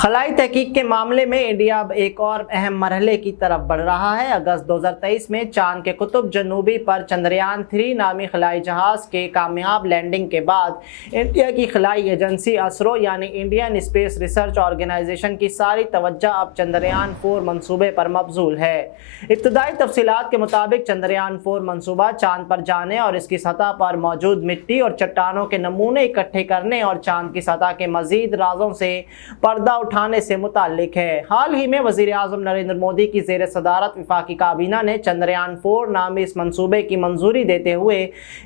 खलाई तहकीक के मामले में इंडिया अब एक और अहम मरहले की तरफ बढ़ रहा है। अगस्त 2023 में चांद के कुतुब जनूबी पर चंद्रयान 3 नामी खलाई जहाज के कामयाब लैंडिंग के बाद इंडिया की खलाई एजेंसी असरो यानी इंडियन स्पेस रिसर्च ऑर्गेनाइजेशन की सारी तवज्जो अब चंद्रयान 4 मंसूबे पर मबजूल है। इब्तदाई तफसीलात के मुताबिक चंद्रयान 4 मंसूबा चांद पर जाने और इसकी सतह पर मौजूद मिट्टी और चट्टानों के नमूने इकट्ठे करने और चांद की सतह के मजीद राजों से पर्दा उठाने से मुताल्लिक है। हाल ही में वजीर आज़म नरेंद्र मोदी की ज़ेर सदारत वफाकी काबीना ने चंद्रयान 4 नामी इस मंसूबे की मंजूरी देते हुए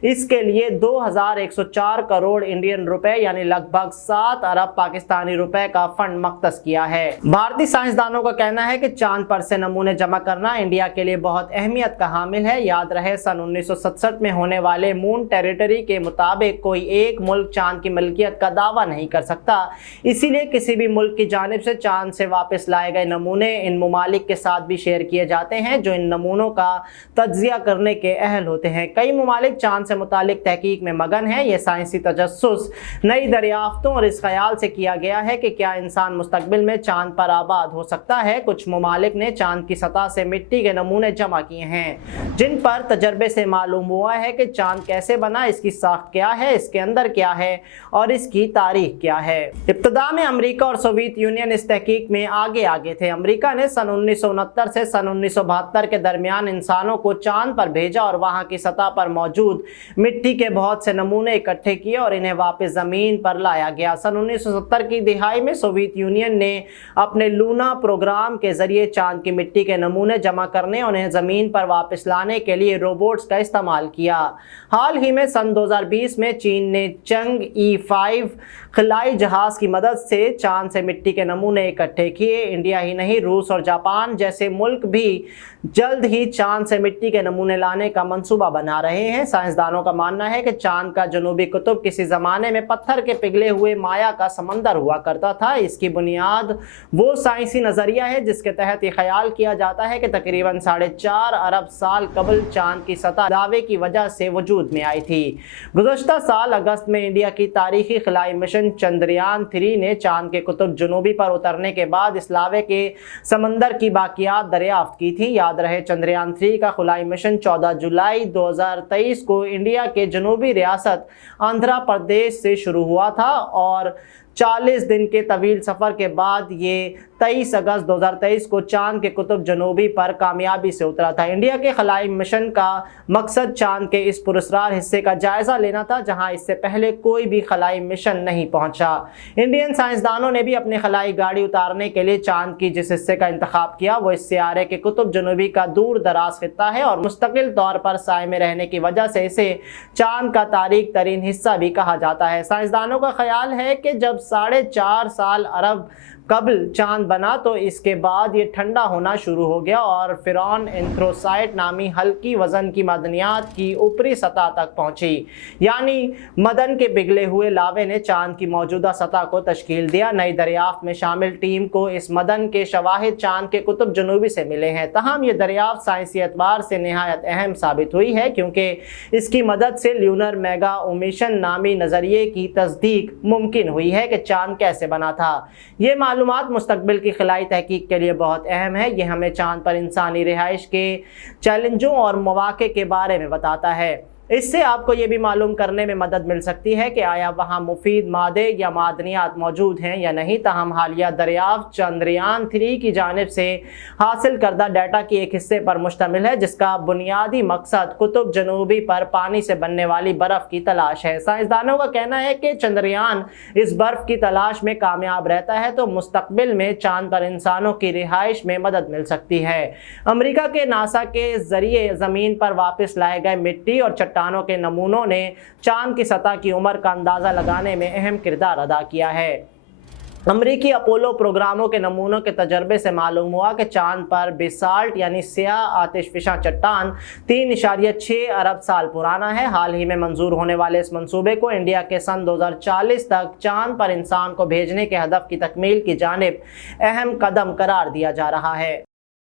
इसके लिए 2104 करोड़ इंडियन रुपए यानी लगभग 7 अरब पाकिस्तानी रुपए का फंड मख्तस किया है। भारतीय साइंसदानों का कहना है कि चांद पर से नमूने जमा करना इंडिया के लिए बहुत अहमियत का हामिल है। याद रहे सन 1967 में होने वाले मून टेरिटरी के मुताबिक कोई एक मुल्क चांद की मलकियत का दावा नहीं कर सकता, इसीलिए किसी भी मुल्क की जानिब से चांद से वापस लाए गए नमूने इन ममालिक के साथ भी शेयर किए जाते हैं जो इन नमूनों का तज्जिया करने के अहल होते हैं। कई ममालिक चांद से मुतालिक तहकीक में मगन हैं। यह साइंसी तजस्सुस नई दरियाफ्तों और इस ख्याल से किया गया है कि क्या इंसान मुस्तकबिल में चांद पर आबाद हो सकता है। कुछ ममालिक ने चांद की सतह से मिट्टी के नमूने जमा किए हैं जिन पर तजर्बे से मालूम हुआ है कि चांद कैसे बना, इसकी साख्त क्या है, इसके अंदर क्या है और इसकी तारीख क्या है। इब्तदा में अमरीका और सोवियत यूनियन इस तहकीक में आगे थे। अमेरिका ने सन 1969 से सन 1972 के दरमियान इंसानों को चांद पर भेजा और वहां की सतह पर मौजूद मिट्टी के बहुत से नमूने इकट्ठे किए और इन्हें वापस जमीन पर लाया गया। सन 1970 की दिहाई में सोवियत यूनियन ने अपने लूना प्रोग्राम के जरिए चांद की मिट्टी के नमूने जमा करने और उन्हें जमीन पर वापस लाने के लिए रोबोट्स का इस्तेमाल किया। हाल ही में सन 2020 में चीन ने चंग-ई 5 खलाई जहाज की मदद से चांद से मिट्टी के नमूने इकट्ठे किए। इंडिया ही नहीं, रूस और जापान जैसे मुल्क भी जल्द ही चांद से मिट्टी के नमूने लाने का मंसूबा बना रहे हैं। साइंसदानों का मानना है कि चांद का जनूबी कुतुब किसी ज़माने में पत्थर के पिघले हुए माया का समंदर हुआ करता था। इसकी बुनियाद वो साइंसी नज़रिया है जिसके तहत ये ख्याल किया जाता है कि तकरीबन 4.5 अरब साल कबल चांद की सतह दावे की वजह से वजूद में आई थी। गुज़श्ता साल अगस्त में इंडिया की तारीखी खलाई मिशन चंद्रयान 3 ने चांद के कुतुब जनूबी पर उतरने के बाद इस लावे के समंदर की बाकियात दरियाफ्त की थी। याद रहे चंद्रयान 3 का खुलाई मिशन 14 जुलाई 2023 को इंडिया के जनूबी रियासत आंध्र प्रदेश से शुरू हुआ था और 40 दिन के तवील सफ़र के बाद ये 23 अगस्त 2023 को चांद के कुतुब जनूबी पर कामयाबी से उतरा था। इंडिया के खलाई मिशन का मकसद चांद के इस पुरस्कार हिस्से का जायज़ा लेना था जहां इससे पहले कोई भी खलाई मिशन नहीं पहुंचा। इंडियन साइंसदानों ने भी अपनी खलाई गाड़ी उतारने के लिए चांद की जिस हिस्से का इंतखाब किया वो इस सियारे के कुतुब जनूबी का दूर दराज खित्ता है और मुस्तकिल तौर पर साए में रहने की वजह से इसे चांद का तारीक तरीन हिस्सा भी कहा जाता है। साइंसदानों का ख्याल है कि जब 4.5 साल अरब कबल चांद बना तो इसके बाद ये ठंडा होना शुरू हो गया और फिरौन एंथ्रोसाइट नामी हल्की वजन की मदनियात की ऊपरी सतह तक पहुंची, यानी मदन के पिघले हुए लावे ने चांद की मौजूदा सतह को तश्कील दिया। नई दरियाफ्त में शामिल टीम को इस मदन के शवाहिद चांद के कुतुब जनूबी से मिले हैं। तहम ये दरियाफ्त साइंसी एतबार से नहायत अहम साबित हुई है क्योंकि इसकी मदद से ल्यूनर मेगा ओमिशन नामी नज़रिए की तस्दीक मुमकिन हुई है कि चांद कैसे बना था। ये मालूमात मुस्तकबिल की खलाई तहकीक के लिए बहुत अहम है। ये हमें चांद पर इंसानी रिहाइश के चैलेंजों और मौक़े के बारे में बताता है। इससे आपको ये भी मालूम करने में मदद मिल सकती है कि आया वहाँ मुफीद मादे या मादनियात मौजूद हैं या नहीं। तहम हालिया दरियाफ्त चंद्रयान 3 की जानिब से हासिल करदा डाटा की एक हिस्से पर मुश्तमिल है जिसका बुनियादी मकसद कुतुब जनूबी पर पानी से बनने वाली बर्फ़ की तलाश है। साइंसदानों का कहना है कि चंद्रयान इस बर्फ़ की तलाश में कामयाब रहता है तो मुस्तकबिल में चांद पर इंसानों की रिहाइश में मदद मिल सकती है। अमरीका के नासा के ज़रिए ज़मीन पर वापस लाए गए मिट्टी और चट्टानों के नमूनों ने चांद की सतह की उम्र का अंदाज़ा लगाने में अहम किरदार अदा किया है। अमरीकी अपोलो प्रोग्रामों के नमूनों के तजर्बे से मालूम हुआ कि चांद पर बेसाल्ट यानी स्याह आतिशफिशा चट्टान 3.6 अरब साल पुराना है। हाल ही में मंजूर होने वाले इस मंसूबे को इंडिया के सन 2040 तक चांद पर इंसान को भेजने के हदफ की तकमील की जानिब अहम कदम करार दिया जा रहा है।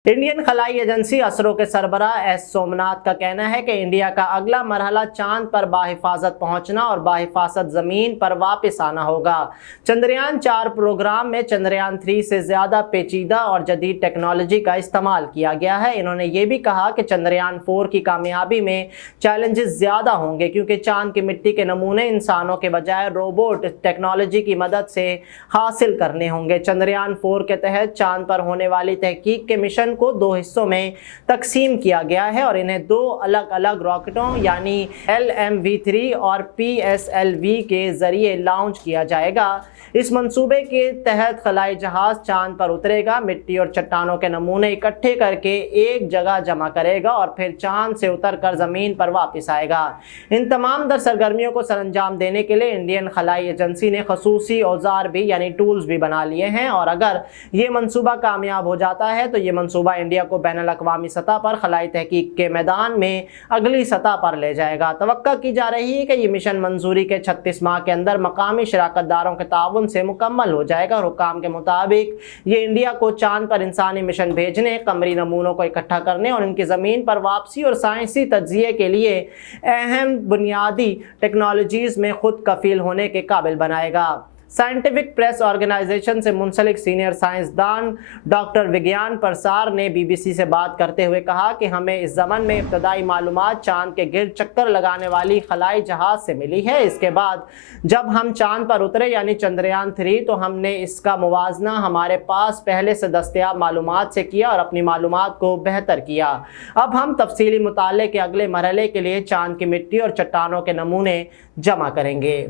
इंडियन खलाई एजेंसी असरो के सरबराह एस सोमनाथ का कहना है कि इंडिया का अगला मरहला चांद पर बाहिफाजत पहुंचना और बाहिफाजत जमीन पर वापस आना होगा। चंद्रयान 4 प्रोग्राम में चंद्रयान 3 से ज्यादा पेचीदा और जदीद टेक्नोलॉजी का इस्तेमाल किया गया है। इन्होंने ये भी कहा कि चंद्रयान 4 की कामयाबी में चैलेंजेस ज्यादा होंगे क्योंकि चांद की मिट्टी के नमूने इंसानों के बजाय रोबोट टेक्नोलॉजी की मदद से हासिल करने होंगे। चंद्रयान 4 के तहत चांद पर होने वाली तहकीक के मिशन को 2 हिस्सों में तकसीम किया गया है और इन्हें 2 अलग अलग रॉकेटों यानी LMV-3 और PSLV के जरिए लॉन्च किया जाएगा। इस मंसूबे के तहत खलाई जहाज चांद पर उतरेगा, मिट्टी और चट्टानों के नमूने इकट्ठे करके एक जगह जमा करेगा और फिर चांद से उतरकर जमीन पर वापस आएगा। इन तमाम सरगर्मियों को सरअंजाम देने के लिए इंडियन खलाई एजेंसी ने खसूसी औजार भी यानी टूल्स भी बना लिए हैं और अगर ये मंसूबा कामयाब हो जाता है तो ये मंसूबा इंडिया को बैनुल अक़वामी सतह पर खलाई तहकीक के मैदान में अगली सतह पर ले जाएगा। तवक्का की जा रही है कि ये मिशन मंजूरी के 36 माह के अंदर मकामी शराकतदारों के ताउन से मुकम्मल हो जाएगा और हुक्काम के मुताबिक ये इंडिया को चांद पर इंसानी मिशन भेजने, कमरी नमूनों को इकट्ठा करने और इनकी ज़मीन पर वापसी और साइंसी तज्ज़िये के लिए अहम बुनियादी टेक्नोलॉजीज़ में खुद कफील होने के काबिल बनाएगा। साइंटिफिक प्रेस ऑर्गेनाइजेशन से मुंसलिक सीनियर साइंसदान डॉक्टर विज्ञान प्रसार ने BBC से बात करते हुए कहा कि हमें इस ज़मन में इब्तदाई मालूमात चांद के गिर्द चक्कर लगाने वाली खलाई जहाज़ से मिली है। इसके बाद जब हम चांद पर उतरे यानी चंद्रयान 3 तो हमने इसका मुवाजना हमारे पास पहले से दस्तयाब मालूमात से किया और अपनी मालूमात को बेहतर किया। अब हम तफसीली मुताले के अगले मरहले के लिए चांद की मिट्टी और चट्टानों के नमूने जमा करेंगे।